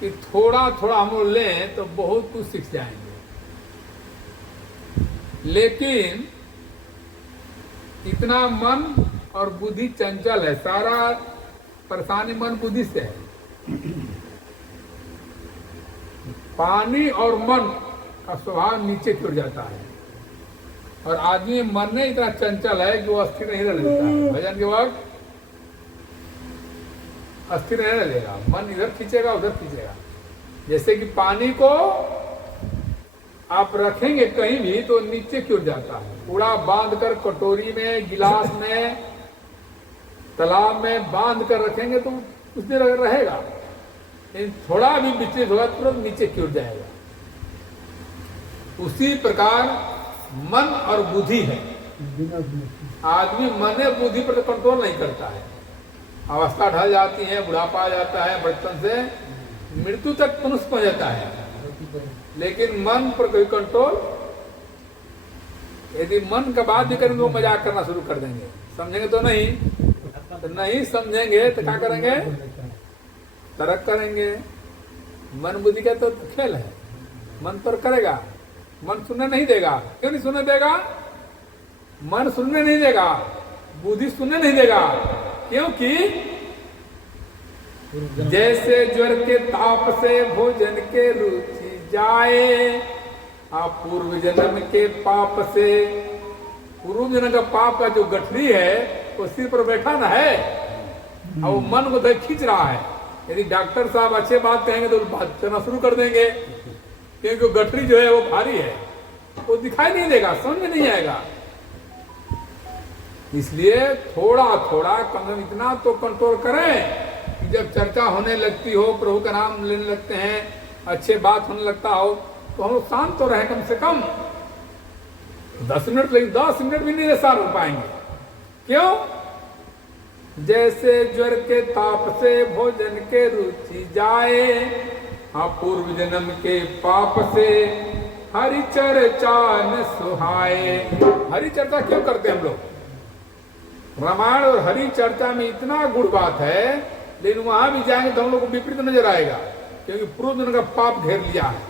कि थोड़ा थोड़ा हम लोग लें तो बहुत कुछ सीख जाएंगे, लेकिन इतना मन और बुद्धि चंचल है, सारा परेशानी मन बुद्धि से है। पानी और मन का स्वभाव नीचे गिर जाता है, और आदमी मन में इतना चंचल है कि वो अस्थिर नहीं रह लेता है। भजन के वक्त अस्थिर नहीं रहेगा, मन इधर खींचेगा उधर खींचेगा। जैसे कि पानी को आप रखेंगे कहीं भी तो नीचे क्यों जाता है, कूड़ा बांध कर कटोरी में, गिलास में, तालाब में बांध कर रखेंगे तो कुछ देर रहेगा, लेकिन थोड़ा भी विचलित होगा तुरंत नीचे क्यों जाएगा। उसी प्रकार मन और बुद्धि है। आदमी मन और बुद्धि पर कंट्रोल नहीं करता है, अवस्था ढल जाती है, बुढ़ापा आ जाता है, बचपन से मृत्यु तक मनुष्य पहुंच जाता है, लेकिन मन पर कोई कंट्रोल। यदि मन का बात भी करेंगे वो मजाक करना शुरू कर देंगे, समझेंगे तो नहीं, तो नहीं समझेंगे तो क्या करेंगे, तर्क करेंगे। मन बुद्धि का तो खेल है, मन पर करेगा, मन सुनने नहीं देगा। क्यों नहीं सुनने देगा? मन सुनने नहीं देगा, बुद्धि सुनने नहीं देगा, क्योंकि जैसे ज्वर के ताप से भोजन के रुचि जाए, आप पूर्व जन्म के पाप से, पूर्व जन्म का पाप का जो गठरी है वो सिर पर बैठा ना है, और वो मन को खींच रहा है। यदि डॉक्टर साहब अच्छे बात कहेंगे तो बात करना शुरू कर देंगे, क्योंकि गठरी जो है वो भारी है, वो दिखाई नहीं देगा, समझ में नहीं आएगा। इसलिए थोड़ा थोड़ा कम, इतना तो कंट्रोल करें कि जब चर्चा होने लगती हो, प्रभु का नाम लेने लगते हैं, अच्छे बात होने लगता हो, तो हम लोग शांत तो रहे कम से कम 10 मिनट, लेकिन 10 मिनट भी नहीं सार हो पाएंगे। क्यों? जैसे ज्वर के ताप से भोजन के रुचि जाए, हाँ पूर्व जन्म के पाप से हरि चर्चा न सुहाए। हरि चर्चा क्यों करते हैं हम लोग? रामायण और हरि चर्चा में इतना गुड़ बात है, लेकिन वहां भी जाएंगे तो हम लोग को विपरीत नजर आएगा, क्योंकि पूर्व जन्म का पाप घेर लिया है।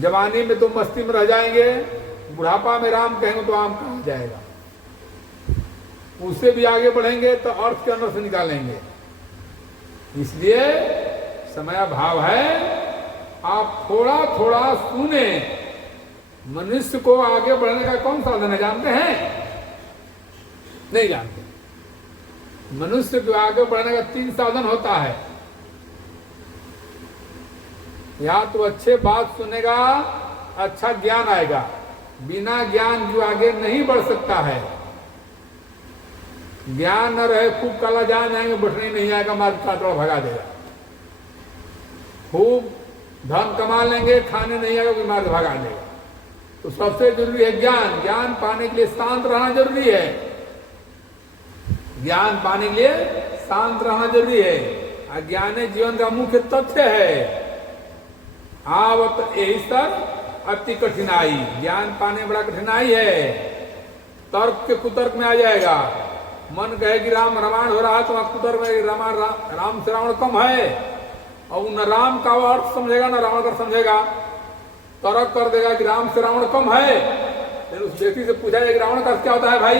जवानी में तो मस्ती में रह जाएंगे, बुढ़ापा में राम कहेंगे तो आम कहा जाएगा, उससे भी आगे बढ़ेंगे तो अर्थ के अंदर से निकालेंगे। इसलिए समय भाव है, आप थोड़ा थोड़ा सुने। मनुष्य को आगे बढ़ने का कौन साधन है जानते हैं? नहीं जानते। मनुष्य को आगे बढ़ने का 3 साधन होता है। या तो अच्छे बात सुनेगा, अच्छा ज्ञान आएगा, बिना ज्ञान जो आगे नहीं बढ़ सकता है। ज्ञान न रहे, खूब काला जान जाएंगे, बैठने नहीं आएगा, मार काटवा भगा देगा। खूब धन कमा लेंगे, खाने नहीं आएगा, बीमार भगा देगा। तो सबसे जरूरी है ज्ञान। ज्ञान पाने के लिए शांत रहना जरूरी है। ज्ञान पाने के लिए शांत रहना जरूरी है। अज्ञान जीवन का मुख्य तथ्य है। आवत यही सर अति कठिनाई। ज्ञान पाने बड़ा कठिनाई है। तर्क के कुतर्क में आ जाएगा। मन कहे कि राम रामायण हो रहा है तो कुतर्क में राम से रावण कम है, और न राम का अर्थ समझेगा न रावण का समझेगा। तर्क कर देगा कि राम से रावण कम है। फिर उस व्यक्ति से पूछा जाए कि रावण का अर्थ क्या होता है भाई,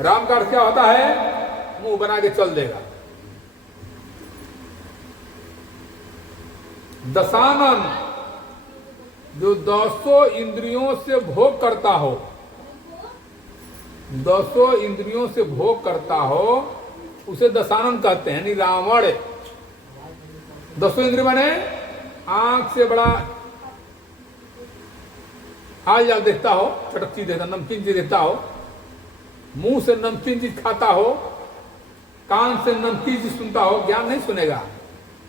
राम का अर्थ क्या होता है, मुंह बना के चल देगा। दशानन जो 200 इंद्रियों से भोग करता हो, 200 इंद्रियों से भोग करता हो, उसे दशानन कहते हैं। रावण 200 इंद्रिय माने आंख से बड़ा हाल जाल देखता हो, चटक चीज देखता, नमकीन चीज देखता हो, मुंह से नमकीन चीज खाता हो, कान से नमकीन चीज सुनता हो, ज्ञान नहीं सुनेगा,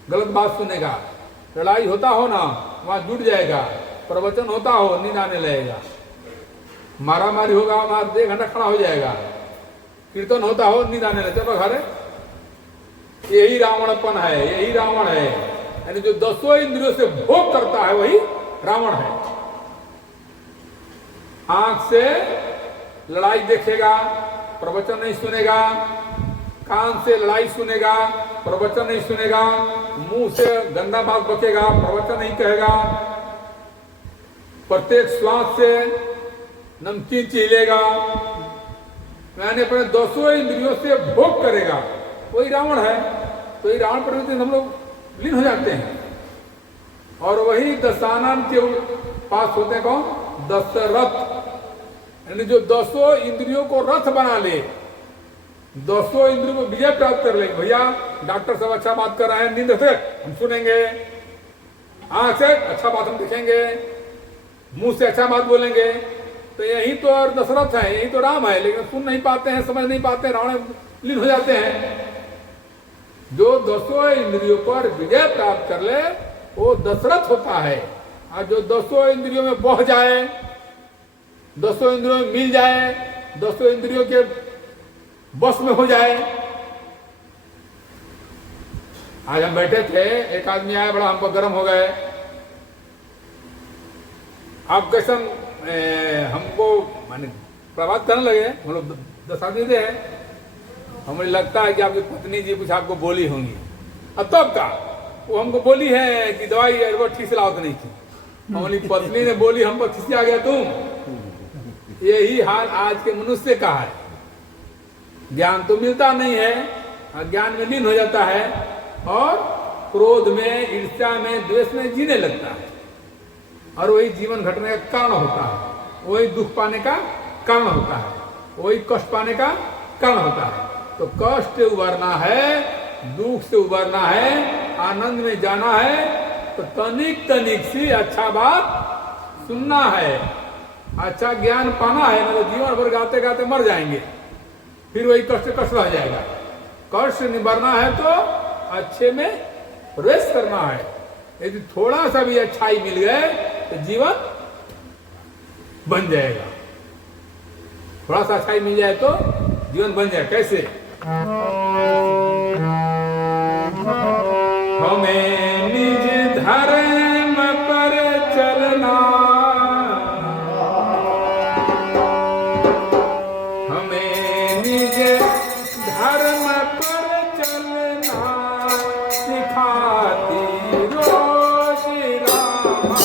गलत बात सुनेगा। लड़ाई होता हो ना, वहां जुट जाएगा। प्रवचन होता हो, नींद आने लगेगा। मारा मारी होगा, वहां 1 घंटा खड़ा हो जाएगा। कीर्तन होता हो, नींद आने लगेगा, चलो घर। यही रावणपन है, यही रावण है। यानी जो 200 इंद्रियों से भोग करता है वही रावण है। आंख से लड़ाई देखेगा, प्रवचन नहीं सुनेगा, कान से लड़ाई सुनेगा, प्रवचन नहीं सुनेगा, मुंह से गंदा बात बकेगा, प्रवचन नहीं कहेगा, प्रत्येक श्वास से नमकीन चीलेगा, यानी अपने 200 इंद्रियों से भोग करेगा। वही रावण है। तो ये रावण प्रवृत्ति हम लोग लीन हो जाते हैं। और वही दशानन के पास होते हैं कौन? दशरथ, यानी जो 200 इंद्रियों को रथ बना ले, 200 इंद्रियों को विजय प्राप्त कर ले। भैया डॉक्टर साहब अच्छा बात कर रहे हैं, नींद से हम सुनेंगे, आंख से अच्छा बात हम देखेंगे, मुंह से अच्छा बात बोलेंगे। तो यही तो और दशरथ है, यही तो राम है, लेकिन सुन नहीं पाते हैं, समझ नहीं पाते हैं, रावण लीन हो जाते हैं। जो 200 इंद्रियों पर विजय प्राप्त कर ले वो दशरथ होता है। और जो 200 इंद्रियों में बह जाए, 200 इंद्रियों में मिल जाए, 200 इंद्रियों के बस में हो जाए। आज हम बैठे थे, एक आदमी आया, बड़ा हमको गर्म हो गए। आप कैसा हमको माने प्रभावित करने लगे। हम लोग 10 आदमी थे, हमें लगता है कि आपकी पत्नी जी कुछ आपको बोली होंगी। अब तब का वो हमको बोली है कि दवाई वो ठीक से लाओ तो नहीं थी। हमारी पत्नी ने बोली, हमको खिसी आ गया तुम। यही हाल आज के मनुष्य का है। ज्ञान तो मिलता नहीं है, अज्ञान में लीन हो जाता है और क्रोध में, ईर्ष्या में, द्वेष में जीने लगता है। और वही जीवन घटने का कारण होता है, वही दुख पाने का कारण होता है, वही कष्ट पाने का कारण होता है। तो कष्ट से उबरना है, दुख से उबरना है, आनंद में जाना है, तो तनिक तनिक सी अच्छा बात सुनना है, अच्छा ज्ञान पाना है। मतलब जीवन भर गाते गाते मर जाएंगे, फिर वही कष्ट कष्ट रह जाएगा। कष्ट निबरना है तो अच्छे में प्रवेश करना है। यदि थोड़ा सा भी अच्छाई मिल गए तो जीवन बन जाएगा। थोड़ा सा अच्छाई मिल जाए तो जीवन बन जाए। कैसे? हमें निज धर्म पर चलना, हमें निज धर्म पर चलना सिखाती रोज रामा।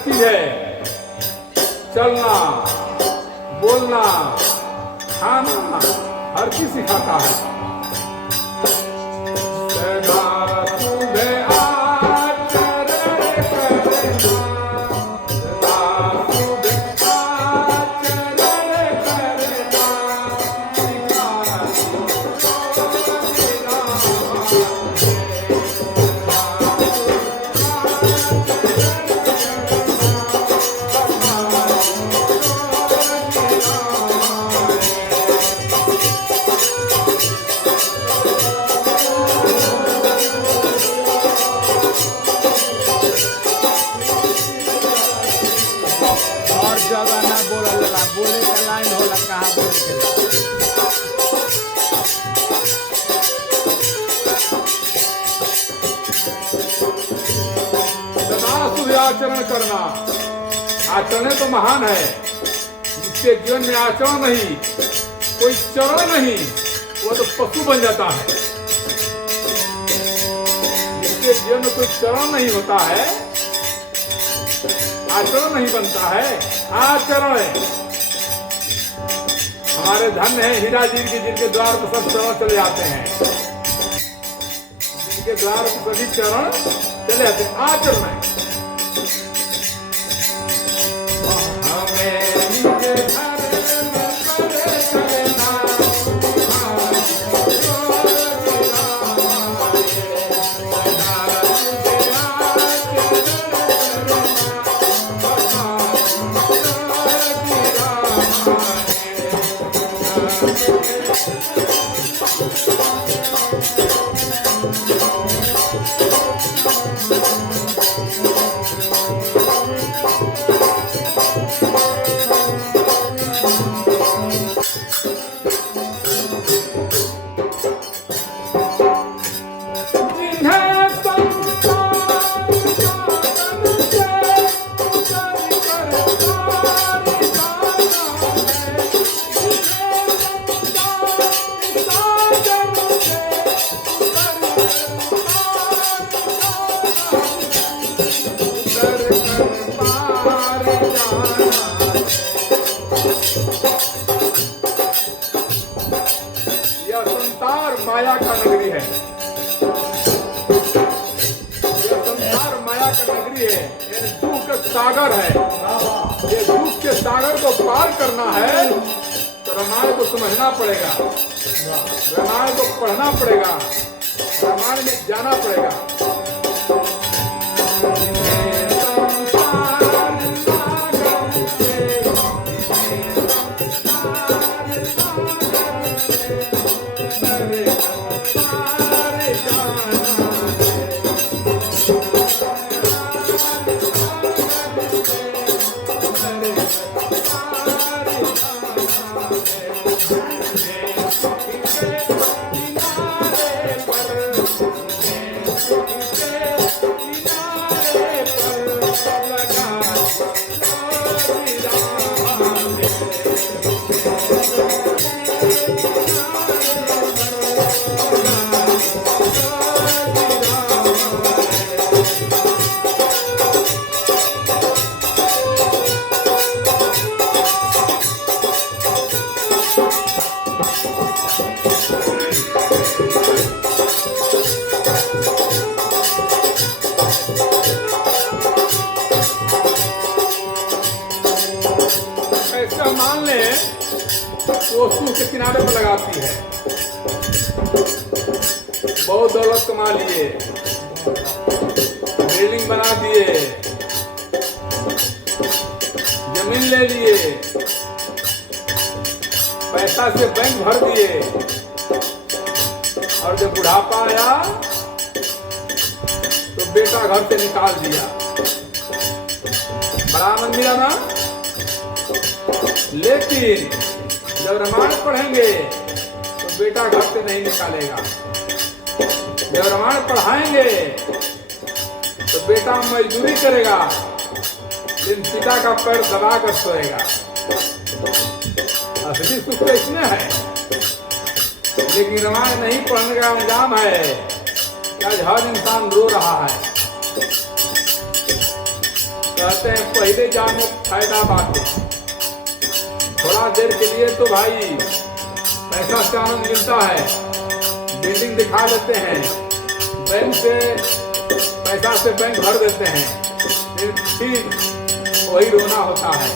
चीज है चलना, बोलना, खाना, हर चीज सिखाता है। बोले का लाइन होला, कहाँ बोले के आचरण करना। आचरण तो महान है, जिसके जीवन में आचरण नहीं, कोई चरण नहीं, वो तो पशु बन जाता है। जिसके जीवन में कोई चरण नहीं होता है, आचरण नहीं बनता है। आचरण है हमारे धन है हीरा जी के, जिनके द्वार पर सब चरण चले जाते हैं, जिनके द्वार पर सभी चरण चले जाते हैं। आचरण है। कर पार जाना। यह संसार माया का नगरी है, यह संसार माया का नगरी है, यानी दुख का सागर है। ये दुख के सागर को पार करना है तो रामायण को समझना पड़ेगा, रामायण को पढ़ना पड़ेगा, रामायण में जाना पड़ेगा। ऐसा मान ले वो सूख के किनारे पर लगाती है, बहुत दौलत कमा लिए, बिल्डिंग बना दिए, जमीन ले लिए, पैसा से बैंक भर दिए, और जब बुढ़ापा आया तो बेटा घर से निकाल दिया। बड़ा आनंद मिला ना। लेकिन जब रामायण पढ़ेंगे तो बेटा घर से नहीं निकालेगा, जब रामायण पढ़ाएंगे तो बेटा मजदूरी करेगा, लेकिन पिता का पैर दबा कर सोएगा। असली सुख तो इसमें है, लेकिन रामायण नहीं पढ़ने का अंजाम है कि आज हर इंसान रो रहा है। कहते हैं पहले जानो फायदा बातें, थोड़ा देर के लिए तो भाई पैसा से आनंद मिलता है, बिल्डिंग दिखा लेते हैं, बैंक से पैसा से बैंक भर देते हैं, फिर वही रोना होता है।